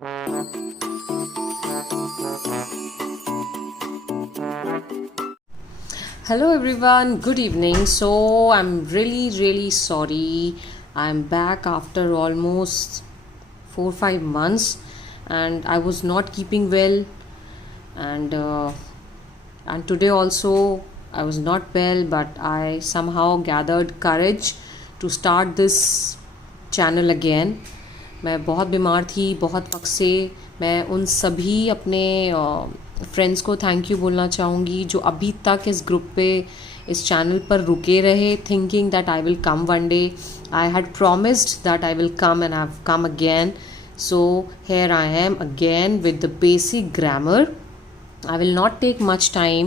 Hello everyone, good evening. So I'm really sorry. I'm back after almost 4-5 months and I was not keeping well, and today also I was not well, but I somehow gathered courage to start this channel again. मैं बहुत बीमार थी बहुत वक्त से. मैं उन सभी अपने फ्रेंड्स को थैंक यू बोलना चाहूँगी जो अभी तक इस ग्रुप पे, इस चैनल पर रुके रहे, thinking that I will come one day. I had promised that I will come and I have come again. So here I am again with the basic grammar. I will not take much time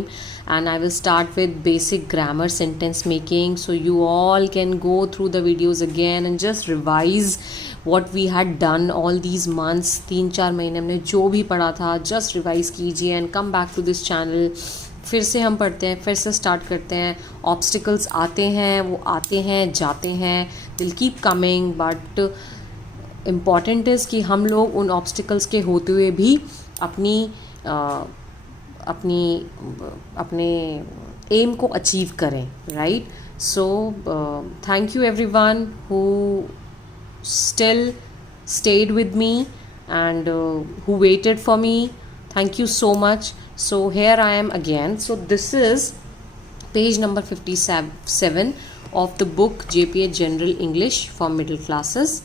and I will start with basic grammar, sentence making, so you all can go through the videos again and just revise what we had done all these months. 3-4 महीने हमने जो भी पढ़ा था just revise कीजिए and come back to this channel. फिर से हम पढ़ते हैं, फिर से स्टार्ट करते हैं. ऑब्स्टिकल्स आते हैं, वो आते हैं जाते हैं, दिल keep coming, but important is कि हम लोग उन ऑब्स्टिकल्स के होते हुए भी अपने एम को अचीव करें, right. So thank you everyone who still stayed with me and who waited for me. Thank you so much. So here I am again. So this is page number 57 of the book JPA General English for Middle Classes.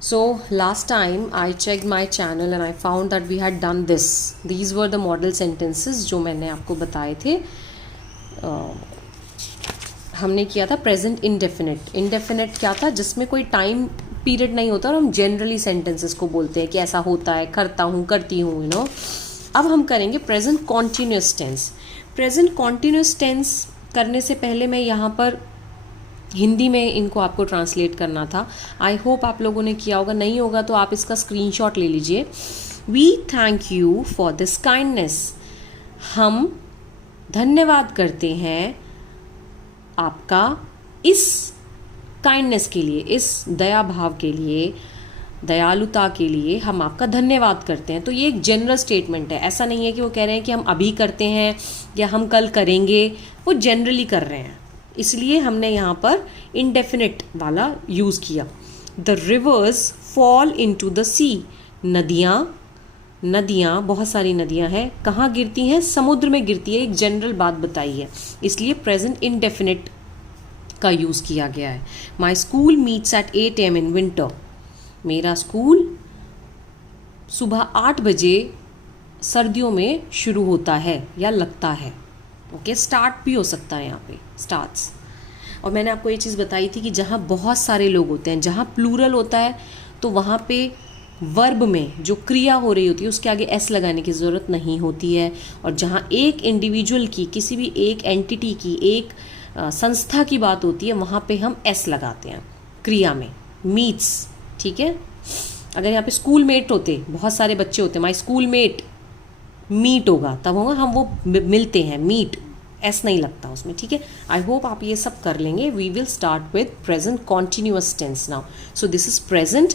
So last time I checked my channel and I found that we had done this. These were the model sentences जो मैंने आपको बताए थे. हमने किया था present indefinite. Indefinite क्या था? जिसमें कोई टाइम पीरियड नहीं होता और हम जनरली सेंटेंसेस को बोलते हैं कि ऐसा होता है, करता हूँ, करती हूँ, यू नो. अब हम करेंगे present continuous tense. Present continuous tense करने से पहले मैं यहाँ पर हिंदी में इनको आपको ट्रांसलेट करना था. आई होप आप लोगों ने किया होगा. नहीं होगा तो आप इसका स्क्रीनशॉट ले लीजिए. We thank you for this kindness. हम धन्यवाद करते हैं आपका इस काइंडनेस के लिए, इस दया भाव के लिए, दयालुता के लिए हम आपका धन्यवाद करते हैं. तो ये एक जनरल स्टेटमेंट है. ऐसा नहीं है कि वो कह रहे हैं कि हम अभी करते हैं या हम कल करेंगे. वो जनरली कर रहे हैं, इसलिए हमने यहाँ पर इंडेफिनिट वाला यूज़ किया. The rivers fall into the sea. नदियाँ बहुत सारी नदियाँ हैं. कहाँ गिरती हैं? समुद्र में गिरती है. एक जनरल बात बताई है, इसलिए प्रेजेंट इंडेफिनिट का यूज़ किया गया है. My school meets eight 8 AM in winter. मेरा स्कूल सुबह 8 बजे सर्दियों में शुरू होता है या लगता है. ओके, स्टार्ट भी हो सकता है यहाँ पे, स्टार्ट्स. और मैंने आपको ये चीज़ बताई थी कि जहाँ बहुत सारे लोग होते हैं, जहाँ प्लूरल होता है, तो वहाँ पे वर्ब में जो क्रिया हो रही होती है उसके आगे एस लगाने की ज़रूरत नहीं होती है. और जहाँ एक इंडिविजुअल की, किसी भी एक एंटिटी की, एक संस्था की बात होती है, वहाँ पे हम एस लगाते हैं क्रिया में. मीट्स, ठीक है. अगर यहाँ पे स्कूल मेट होते, बहुत सारे बच्चे होते, माई स्कूल मेट मीट होगा, तब होगा हम वो मिलते हैं, मीट, एस नहीं लगता उसमें, ठीक है. आई होप आप ये सब कर लेंगे. We will start with present continuous tense now. So this is present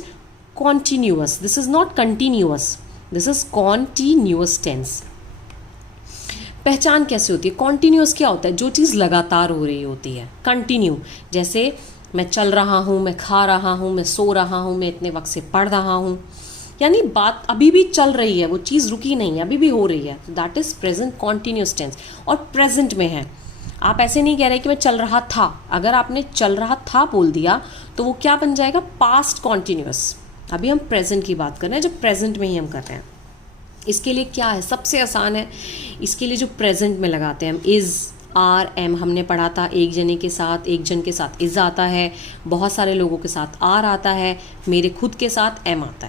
continuous. This is not continuous. This is continuous tense. पहचान कैसे होती है? continuous क्या होता है? जो चीज़ लगातार हो रही होती है. continue, जैसे मैं चल रहा हूँ, मैं खा रहा हूँ, मैं सो रहा हूँ, मैं इतने वक्त से पढ़ रहा हूँ, यानी बात अभी भी चल रही है, वो चीज़ रुकी नहीं है, अभी भी हो रही है. That is present continuous tense. और प्रेजेंट में है. आप ऐसे नहीं कह रहे कि मैं चल रहा था. अगर आपने चल रहा था बोल दिया तो वो क्या बन जाएगा? Past continuous. अभी हम प्रेजेंट की बात कर रहे हैं, जो प्रेजेंट में ही हम कर रहे हैं. इसके लिए क्या है? सबसे आसान है. इसके लिए जो प्रेजेंट में लगाते हैं हम, इज़, आर, एम. हमने पढ़ा था एक जने के साथ, एक जन के साथ इज़ आता है, बहुत सारे लोगों के साथ आर आता है, मेरे खुद के साथ एम आता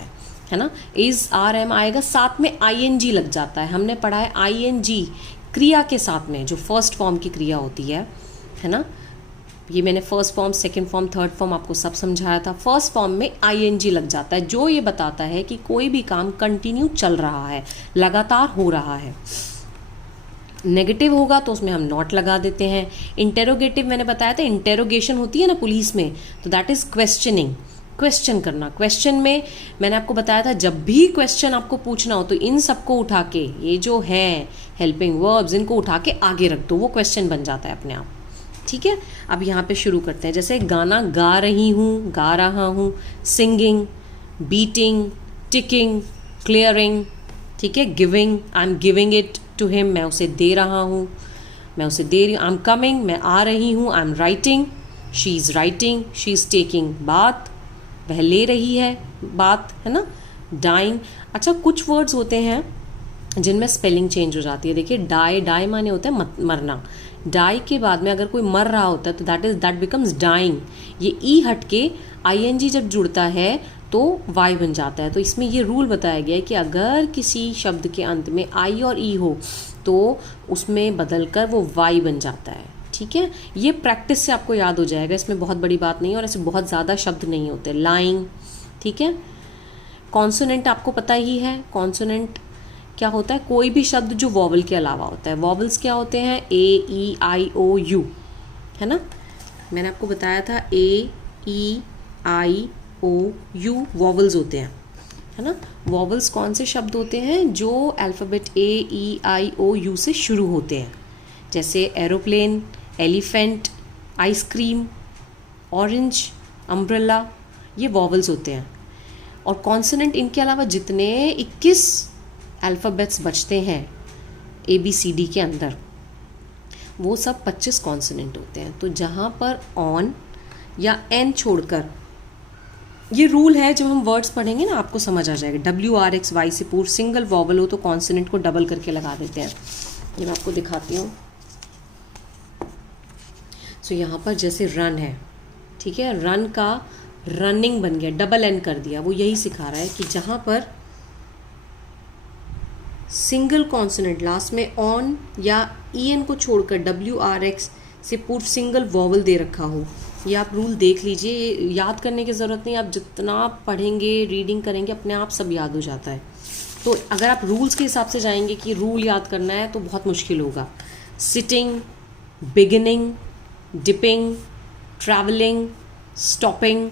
है ना. इज़, आर, एम आएगा, साथ में ING लग जाता है. हमने पढ़ा है ING क्रिया के साथ में, जो फर्स्ट फॉर्म की क्रिया होती है ना. ये मैंने first form, second form, third form आपको सब समझाया था. फर्स्ट फॉर्म में ING लग जाता है, जो ये बताता है कि कोई भी काम कंटिन्यू चल रहा है, लगातार हो रहा है. नेगेटिव होगा तो उसमें हम नॉट लगा देते हैं. इंटेरोगेटिव मैंने बताया था, इंटेरोगेशन होती है ना पुलिस में, तो दैट इज़ क्वेश्चनिंग. क्वेश्चन करना। क्वेश्चन में मैंने आपको बताया था जब भी क्वेश्चन आपको पूछना हो तो इन सबको उठा के, ये जो है हेल्पिंग वर्ब्स, इनको उठा के आगे रख दो, वो क्वेश्चन बन जाता है अपने आप। ठीक है, अब यहाँ पे शुरू करते हैं। जैसे गाना गा रही हूँ, गा रहा हूँ, सिंगिंग, बीटिंग, टिकिंग, क्लियरिंग, ठीक है, giving, I am giving it to him, मैं उसे दे रहा हूँ, मैं उसे दे रही हूँ, आई एम कमिंग, मैं आ रही हूँ, आई am writing, she is writing, she is taking बात, वह ले रही है बात, है ना, डाइंग। अच्छा, कुछ वर्ड्स होते हैं जिनमें स्पेलिंग चेंज हो जाती है। देखिए, डाई, डाई माने होता है मरना, डाई के बाद में अगर कोई मर रहा होता है तो दैट बिकम्स डाइंग। ये ई हट के आईएनजी जब जुड़ता है तो वाई बन जाता है। तो इसमें ये रूल बताया गया है कि अगर किसी शब्द के अंत में आई और ई हो तो उसमें बदलकर वो वाई बन जाता है। ठीक है, ये प्रैक्टिस से आपको याद हो जाएगा, इसमें बहुत बड़ी बात नहीं है और ऐसे बहुत ज़्यादा शब्द नहीं होते। लाइंग, ठीक है। कॉन्सोनेंट आपको पता ही है, कॉन्सोनेंट क्या होता है, कोई भी शब्द जो वॉवल के अलावा होता है। वॉवल्स क्या होते हैं, ए, ई, आई, ओ, यू, है ना, मैंने आपको बताया था ए, ई, आई, ओ, यू वॉवल्स होते हैं, है ना। वॉवल्स कौन से शब्द होते हैं, जो alphabet A, E, I, O, you से शुरू होते हैं, जैसे aeroplane, elephant, ice cream, orange, umbrella, ये वॉवल्स होते हैं। और कॉन्सोनेंट, इनके अलावा जितने 21 अल्फ़ाबेट्स बचते हैं ABCD के अंदर, वो सब 25 कॉन्सोनेंट होते हैं। तो जहाँ पर ऑन या एन छोड़कर, ये रूल है, जब हम वर्ड्स पढ़ेंगे ना आपको समझ आ जाएगा। WRXY से पूर्व सिंगल वॉवल हो तो कॉन्सोनेंट को डबल करके लगा देते हैं। ये मैं आपको दिखाती हूँ। सो यहाँ पर जैसे रन है, ठीक है, रन का रनिंग बन गया, डबल एन कर दिया। वो यही सिखा रहा है कि जहाँ पर सिंगल कॉन्सोनेंट लास्ट में ऑन या EN को छोड़कर WRX से पूर्व सिंगल वॉवल दे रखा हो। ये आप रूल देख लीजिए, ये याद करने की ज़रूरत नहीं, आप जितना पढ़ेंगे, रीडिंग करेंगे, अपने आप सब याद हो जाता है। तो अगर आप रूल्स के हिसाब से जाएंगे कि रूल याद करना है तो बहुत मुश्किल होगा। Sitting, beginning, dipping, travelling, stopping,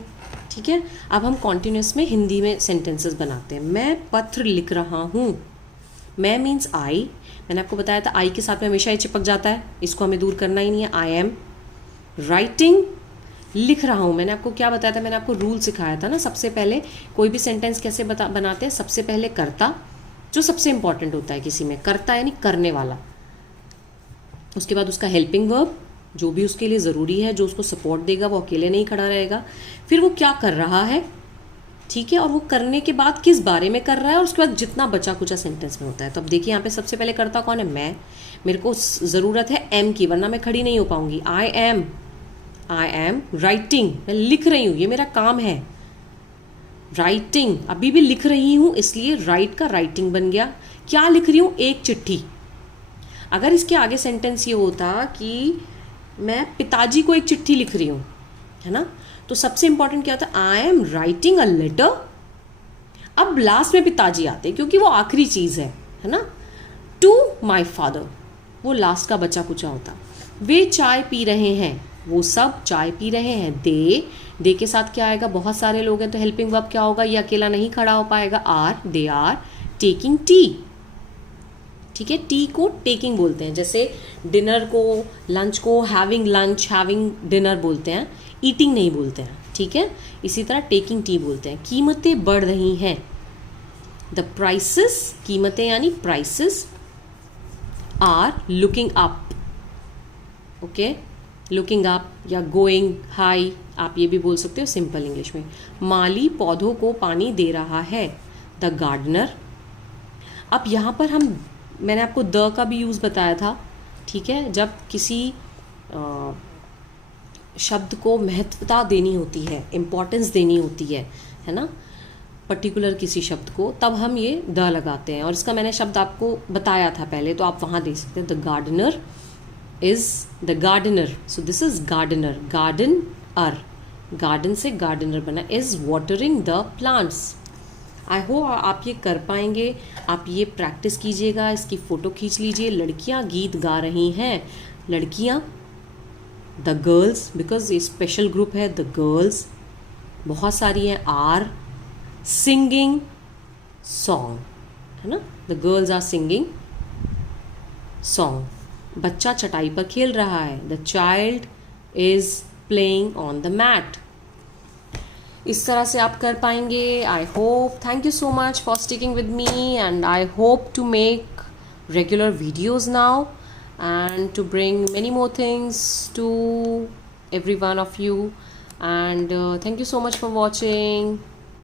ठीक है। अब हम कॉन्टिन्यूस में हिंदी में सेंटेंसेस बनाते हैं। मैं पत्र लिख रहा हूँ, मैं मीन्स आई, मैंने आपको बताया था आई के साथ में हमेशा ये चिपक जाता है, इसको हमें दूर करना ही नहीं है। आई एम राइटिंग, लिख रहा हूँ, मैंने आपको क्या बताया था, मैंने आपको रूल सिखाया था ना। सबसे पहले कोई भी सेंटेंस कैसे बनाते हैं, सबसे पहले कर्ता, जो सबसे इंपॉर्टेंट होता है किसी में, कर्ता यानी करने वाला, उसके बाद उसका हेल्पिंग वर्ब, जो भी उसके लिए ज़रूरी है, जो उसको सपोर्ट देगा, वो अकेले नहीं खड़ा रहेगा, फिर वो क्या कर रहा है, ठीक है, और वो करने के बाद किस बारे में कर रहा है, और उसके बाद जितना बचा कुचा सेंटेंस में होता है। तो अब देखिए यहाँ पे सबसे पहले करता कौन है, मैं, मेरे को ज़रूरत है एम की, वरना मैं खड़ी नहीं हो पाऊंगी। आई एम राइटिंग, मैं लिख रही हूँ, ये मेरा काम है। राइटिंग, अभी भी लिख रही हूँ, इसलिए राइट का राइटिंग बन गया। क्या लिख रही हूँ, एक चिट्ठी। अगर इसके आगे सेंटेंस ये होता कि मैं पिताजी को एक चिट्ठी लिख रही हूँ, है ना, तो सबसे इंपॉर्टेंट क्या होता है, I am writing a letter. अब लास्ट में पिताजी आते हैं क्योंकि वो आखिरी चीज़ है ना। टू माई फादर, वो लास्ट का बचा कुचा होता। वे चाय पी रहे हैं, वो सब चाय पी रहे हैं। दे के साथ क्या आएगा, बहुत सारे लोग हैं तो हेल्पिंग वर्ब क्या होगा, ये अकेला नहीं खड़ा हो पाएगा। दे आर टेकिंग टी, ठीक है, टी को टेकिंग बोलते हैं। जैसे डिनर को, लंच को हैविंग लंच, हैविंग डिनर बोलते हैं, ईटिंग नहीं बोलते हैं, ठीक है। इसी तरह टेकिंग टी बोलते हैं। कीमतें बढ़ रही हैं, द प्राइसेस, कीमतें यानी prices, are looking up, okay, looking up या गोइंग हाई, आप ये भी बोल सकते हो सिंपल इंग्लिश में। माली पौधों को पानी दे रहा है, द गार्डनर। अब यहाँ पर मैंने आपको द का भी यूज़ बताया था, ठीक है, जब किसी शब्द को महत्वता देनी होती है, इम्पोर्टेंस देनी होती है ना, पर्टिकुलर किसी शब्द को, तब हम ये द लगाते हैं। और इसका मैंने शब्द आपको बताया था पहले, तो आप वहाँ देख सकते हैं। The gardener is the gardener, so this is gardener, garden er, garden से गार्डनर बना। Is watering the plants. I hope आप ये कर पाएंगे, आप ये प्रैक्टिस कीजिएगा, इसकी फ़ोटो खींच लीजिए। लड़कियाँ गीत गा रही हैं, लड़कियाँ, द गर्ल्स, बिकॉज ये स्पेशल ग्रुप है, द गर्ल्स, बहुत सारी हैं. आर सिंगिंग सॉन्ग, है ना. The girls are singing song. बच्चा चटाई पर खेल रहा है. The child is playing on the mat. इस तरह से आप कर पाएंगे. I hope. Thank you so much for sticking with me and I hope to make regular videos now and to bring many more things to every one of you, and thank you so much for watching.